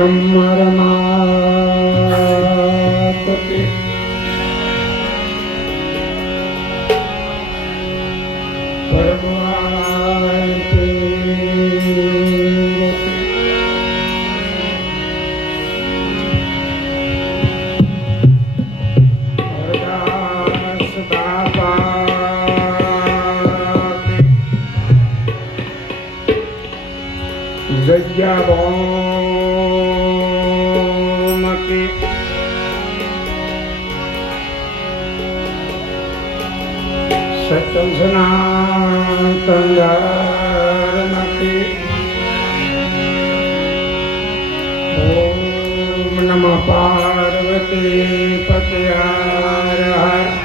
amar સતમ કી ઓમ નમઃ પાર્વતી પતે હર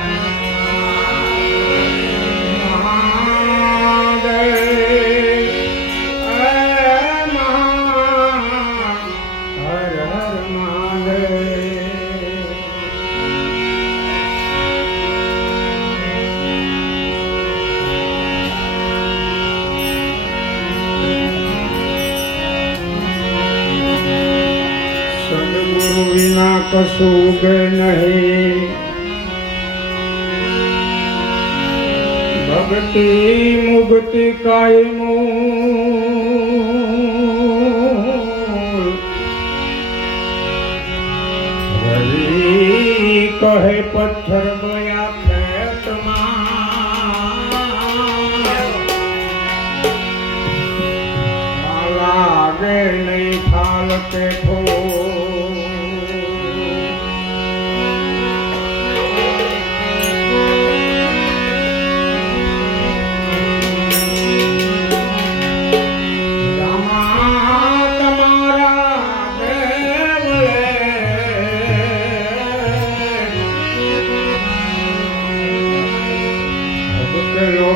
વિના કશું ઉગે નહીં. ભક્તિ મુક્તિ કાયમૂલ હરી કહે પથ્થર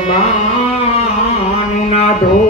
মানু না ধো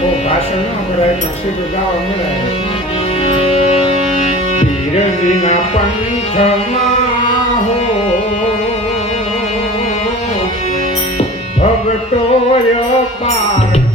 બહુ ભાષણ ન મળે સીધું ગાવા મળે. પીરજીના પંથમાં હો પાર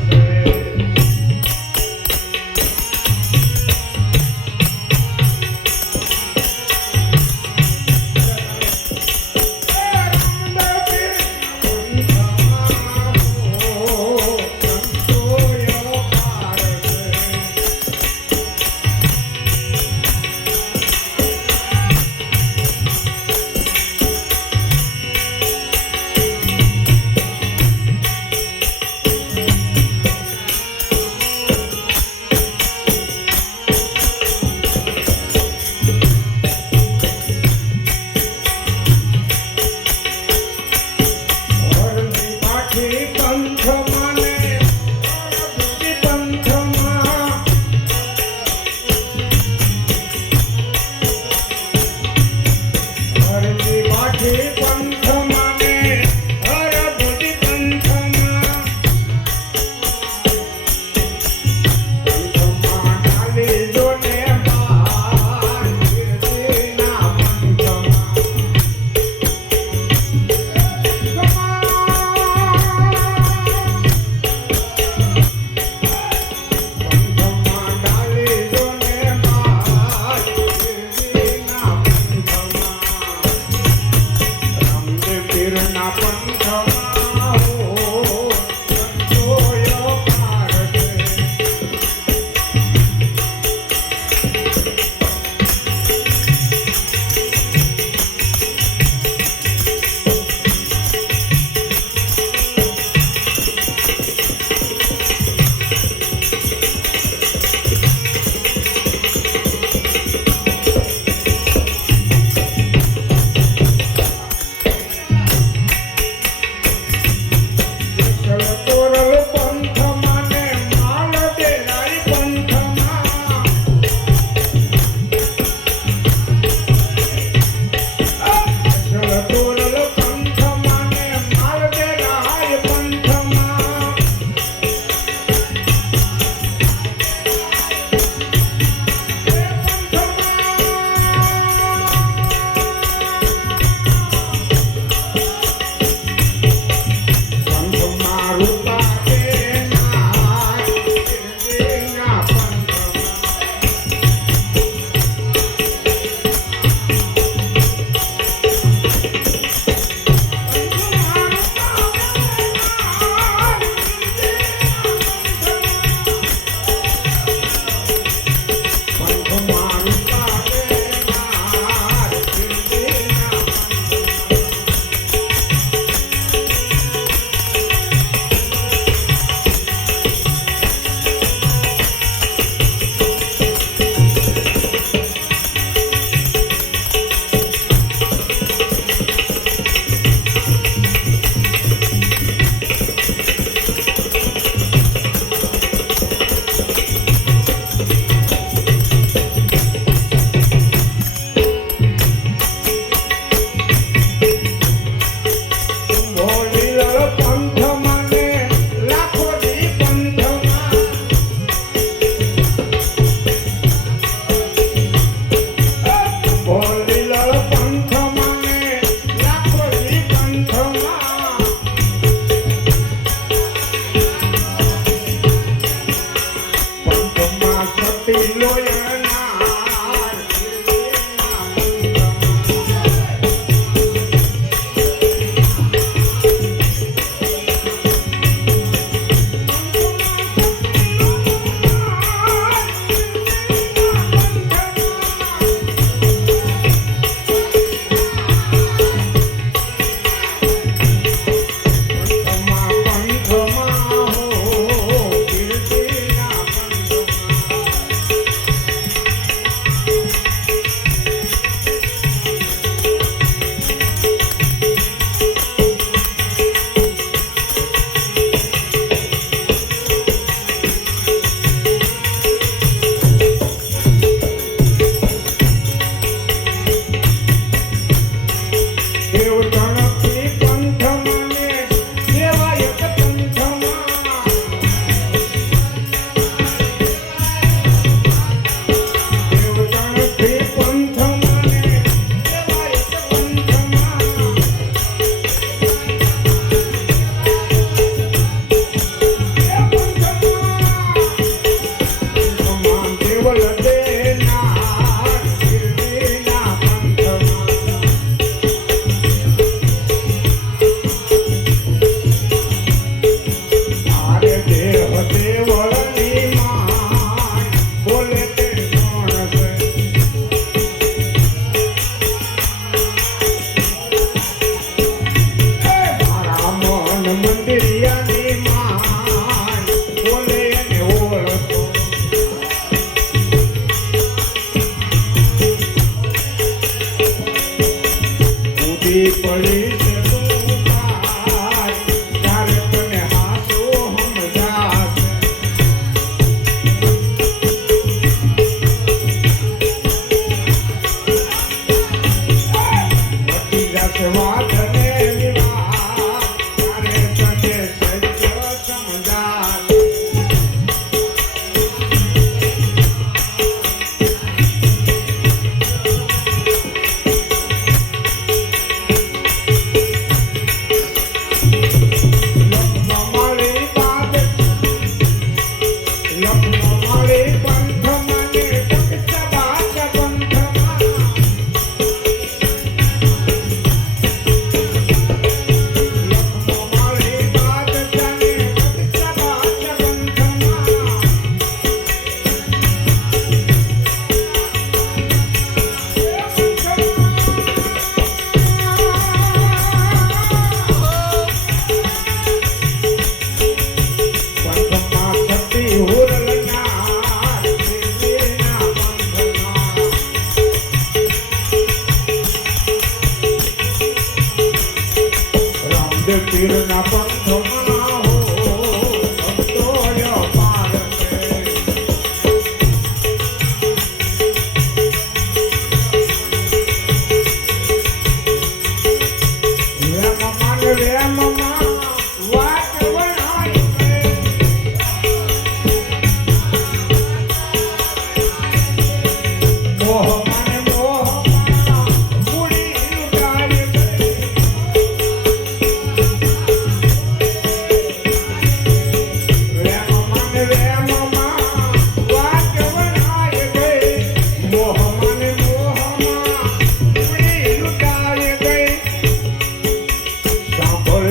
Peter, now fuck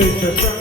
Jesus.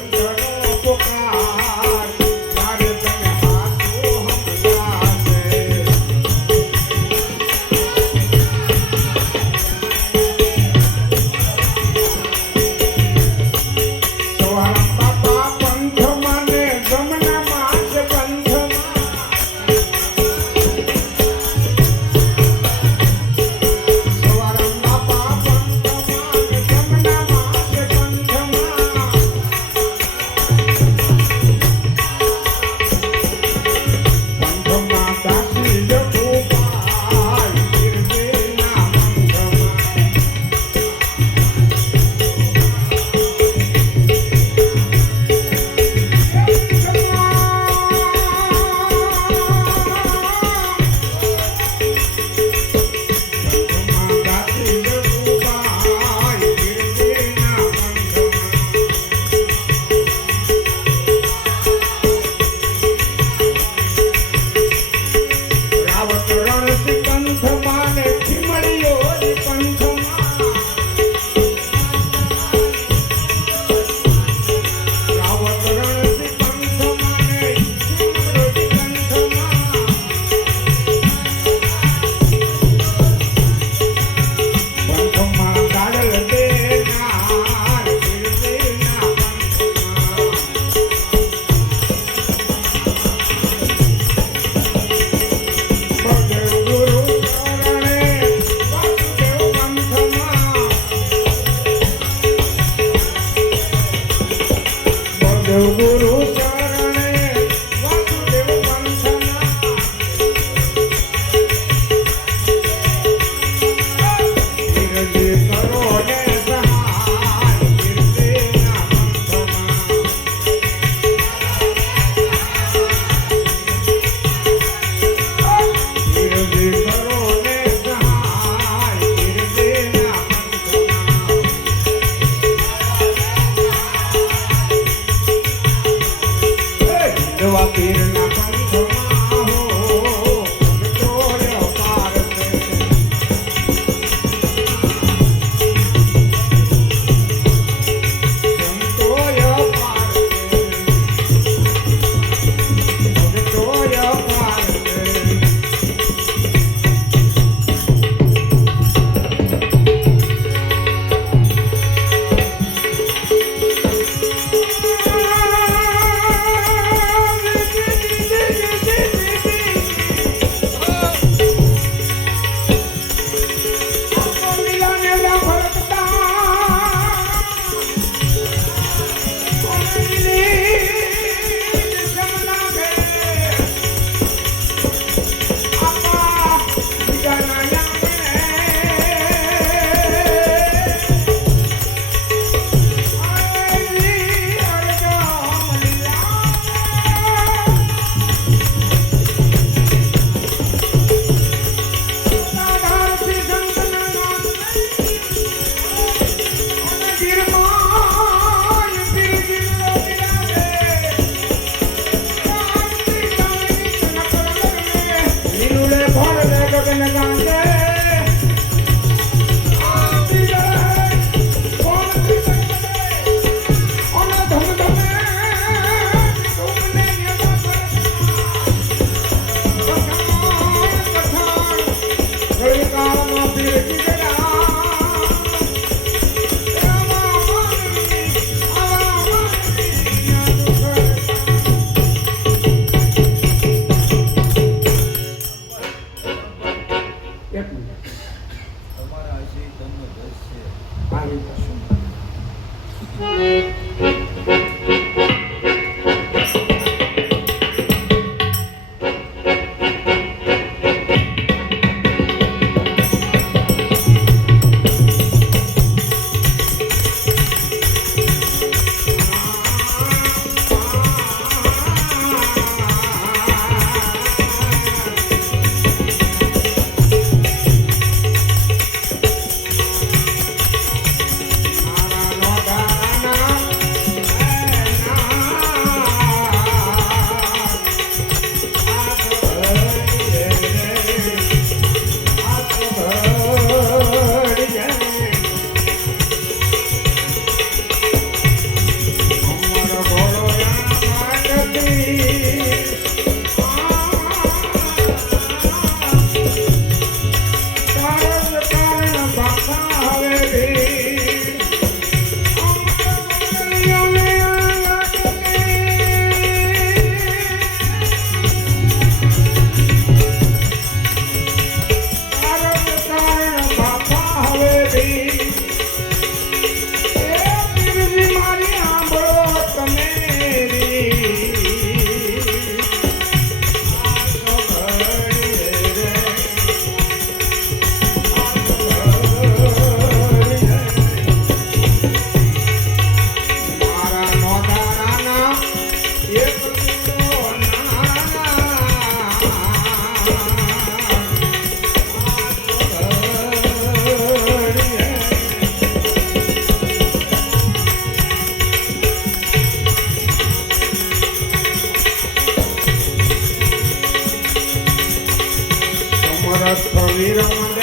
las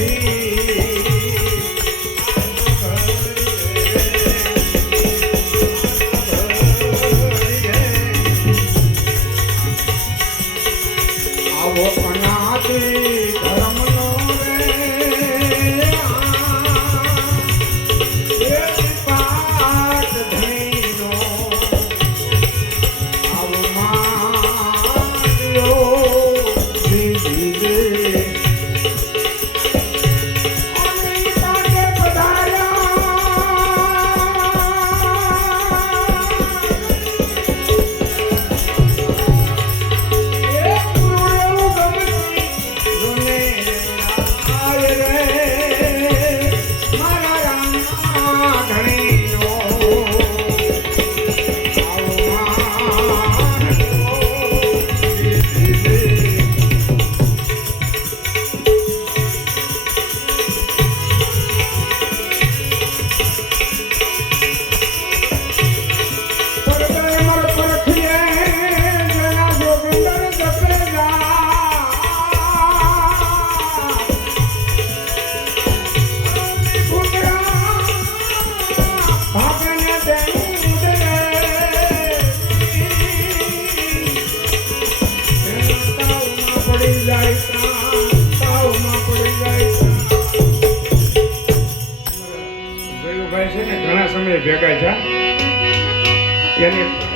Yeah. Yeah.